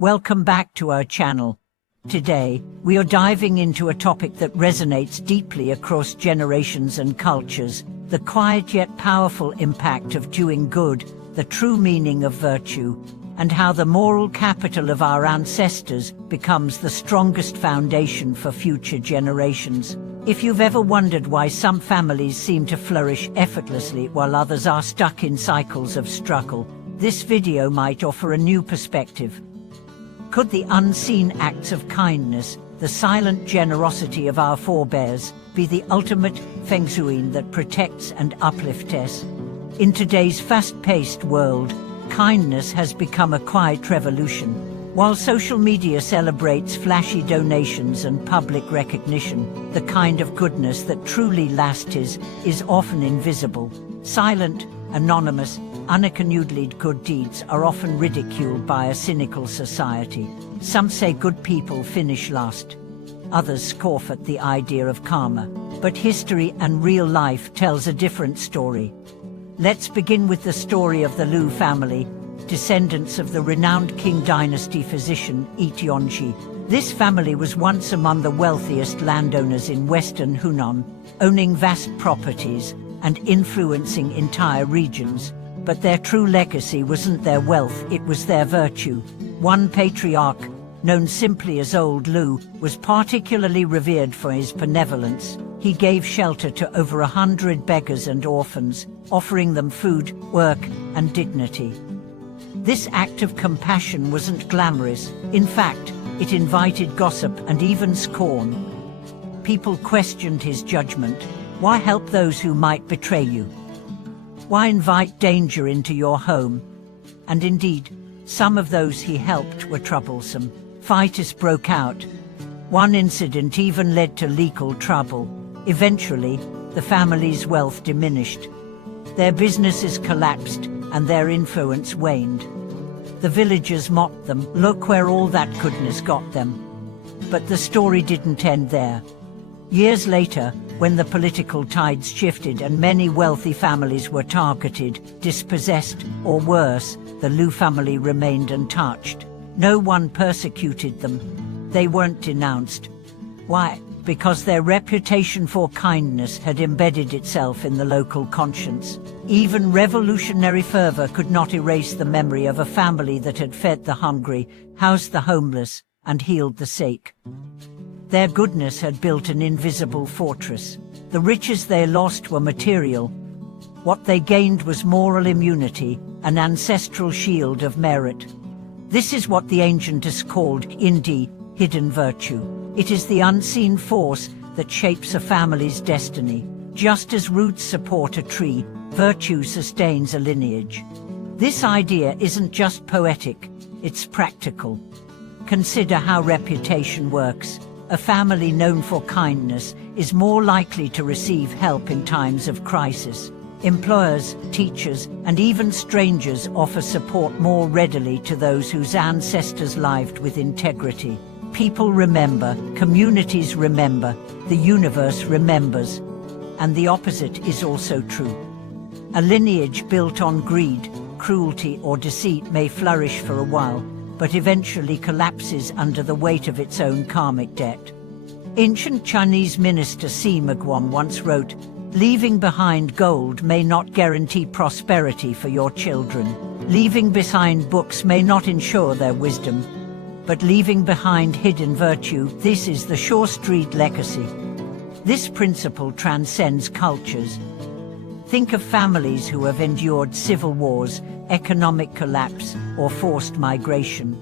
Welcome back to our channel. Today, we are diving into a topic that resonates deeply across generations and cultures, the quiet yet powerful impact of doing good, the true meaning of virtue, and how the moral capital of our ancestors becomes the strongest foundation for future generations. If you've ever wondered why some families seem to flourish effortlessly while others are stuck in cycles of struggle, this video might offer a new perspective. Could the unseen acts of kindness, the silent generosity of our forebears, be the ultimate Feng Shui that protects and uplifts us? In today's fast-paced world, kindness has become a quiet revolution. While social media celebrates flashy donations and public recognition, the kind of goodness that truly lasts is often invisible. Silent, anonymous, unacknowledged good deeds are often ridiculed by a cynical society. Some say good people finish last. Others scoff at the idea of karma. But history and real life tells a different story. Let's begin with the story of the Liu family, descendants of the renowned Qing dynasty physician Yi Tianxi. This family was once among the wealthiest landowners in western Hunan, owning vast properties and influencing entire regions. But their true legacy wasn't their wealth, it was their virtue. One patriarch, known simply as Old Liu, was particularly revered for his benevolence. He gave shelter to over 100 beggars and orphans, offering them food, work, and dignity. This act of compassion wasn't glamorous. In fact, it invited gossip and even scorn. People questioned his judgment. Why help those who might betray you? Why invite danger into your home? And indeed, some of those he helped were troublesome. Fights broke out. One incident even led to legal trouble. Eventually, the family's wealth diminished. Their businesses collapsed and their influence waned. The villagers mocked them. Look where all that goodness got them. But the story didn't end there. Years later, when the political tides shifted and many wealthy families were targeted, dispossessed, or worse, the Liu family remained untouched. No one persecuted them. They weren't denounced. Why? Because their reputation for kindness had embedded itself in the local conscience. Even revolutionary fervor could not erase the memory of a family that had fed the hungry, housed the homeless, and healed the sick. Their goodness had built an invisible fortress. The riches they lost were material. What they gained was moral immunity, an ancestral shield of merit. This is what the ancients called indi, hidden virtue. It is the unseen force that shapes a family's destiny. Just as roots support a tree, virtue sustains a lineage. This idea isn't just poetic, it's practical. Consider how reputation works. A family known for kindness is more likely to receive help in times of crisis. Employers, teachers, and even strangers offer support more readily to those whose ancestors lived with integrity. People remember, communities remember, the universe remembers. And the opposite is also true. A lineage built on greed, cruelty, or deceit may flourish for a while, but eventually collapses under the weight of its own karmic debt. Ancient Chinese minister Sima Guan once wrote, "Leaving behind gold may not guarantee prosperity for your children. Leaving behind books may not ensure their wisdom. But leaving behind hidden virtue, this is the sure street legacy." This principle transcends cultures. Think of families who have endured civil wars, economic collapse, or forced migration.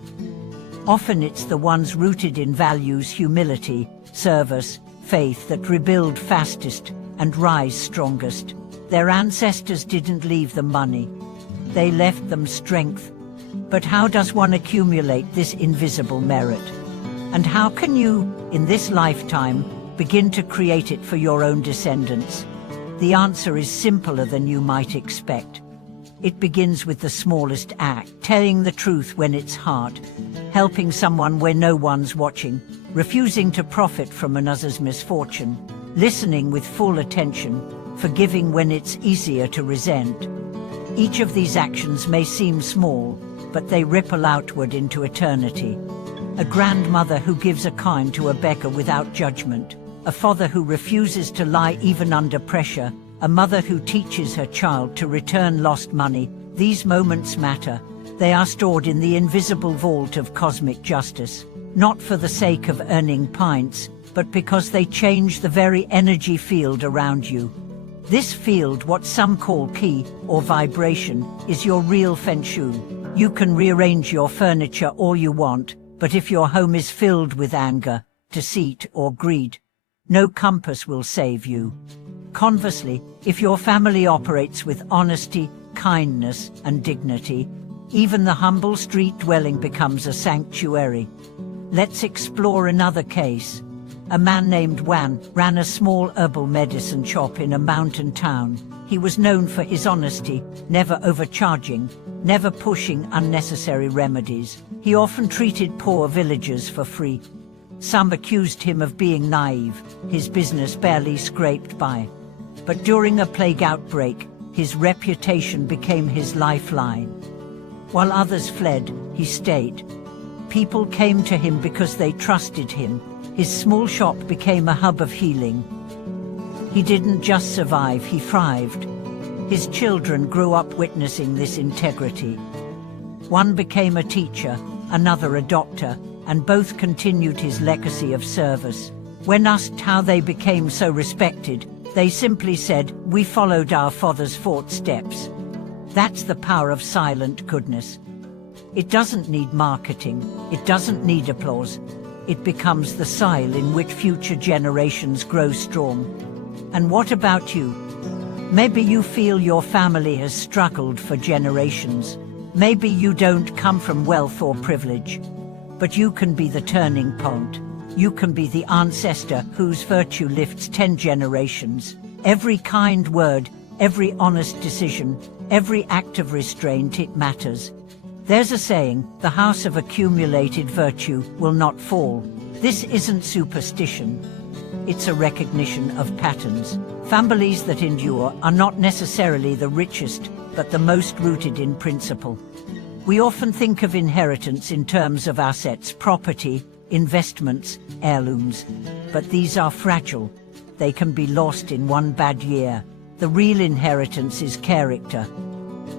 Often it's the ones rooted in values, humility, service, faith that rebuild fastest and rise strongest. Their ancestors didn't leave them money. They left them strength. But how does one accumulate this invisible merit? And how can you, in this lifetime, begin to create it for your own descendants? The answer is simpler than you might expect. It begins with the smallest act, telling the truth when it's hard, helping someone when no one's watching, refusing to profit from another's misfortune, listening with full attention, forgiving when it's easier to resent. Each of these actions may seem small, but they ripple outward into eternity. A grandmother who gives a coin to a beggar without judgment. A father who refuses to lie even under pressure. A mother who teaches her child to return lost money. These moments matter. They are stored in the invisible vault of cosmic justice, not for the sake of earning pints, but because they change the very energy field around you. This field, what some call Qi or vibration, is your real Feng Shui. You can rearrange your furniture all you want, but if your home is filled with anger, deceit or greed, no compass will save you. Conversely, if your family operates with honesty, kindness and dignity, even the humble street dwelling becomes a sanctuary. Let's explore another case. A man named Wan ran a small herbal medicine shop in a mountain town. He was known for his honesty, never overcharging, never pushing unnecessary remedies. He often treated poor villagers for free. Some accused him of being naive, his business barely scraped by. But during a plague outbreak, his reputation became his lifeline. While others fled, he stayed. People came to him because they trusted him. His small shop became a hub of healing. He didn't just survive, he thrived. His children grew up witnessing this integrity. One became a teacher, another a doctor, and both continued his legacy of service. When asked how they became so respected, they simply said, "We followed our father's footsteps." That's the power of silent goodness. It doesn't need marketing, it doesn't need applause. It becomes the soil in which future generations grow strong. And what about you? Maybe you feel your family has struggled for generations. Maybe you don't come from wealth or privilege. But you can be the turning point. You can be the ancestor whose virtue lifts 10 generations. Every kind word, every honest decision, every act of restraint, it matters. There's a saying, the house of accumulated virtue will not fall. This isn't superstition. It's a recognition of patterns. Families that endure are not necessarily the richest, but the most rooted in principle. We often think of inheritance in terms of assets, property, investments, heirlooms. But these are fragile. They can be lost in one bad year. The real inheritance is character.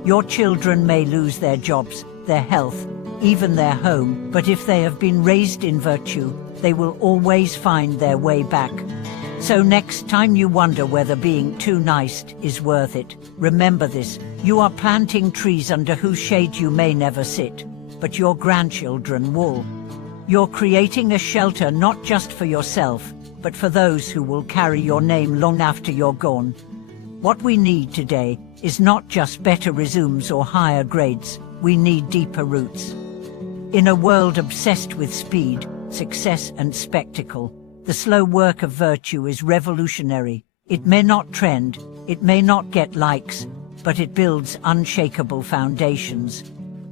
Your children may lose their jobs, their health, even their home, but if they have been raised in virtue, they will always find their way back. So next time you wonder whether being too nice is worth it, remember this: you are planting trees under whose shade you may never sit, but your grandchildren will. You're creating a shelter not just for yourself, but for those who will carry your name long after you're gone. What we need today is not just better resumes or higher grades, we need deeper roots. In a world obsessed with speed, success and spectacle, the slow work of virtue is revolutionary. It may not trend, it may not get likes, but it builds unshakable foundations.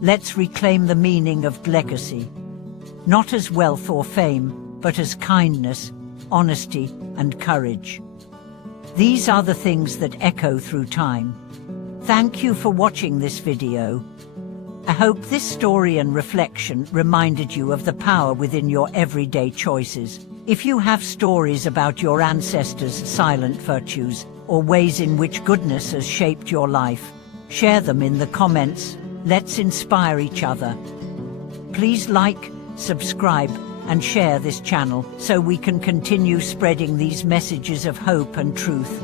Let's reclaim the meaning of legacy. Not as wealth or fame, but as kindness, honesty and courage. These are the things that echo through time. Thank you for watching this video. I hope this story and reflection reminded you of the power within your everyday choices. If you have stories about your ancestors' silent virtues, or ways in which goodness has shaped your life, share them in the comments. Let's inspire each other. Please like, subscribe, and share this channel so we can continue spreading these messages of hope and truth.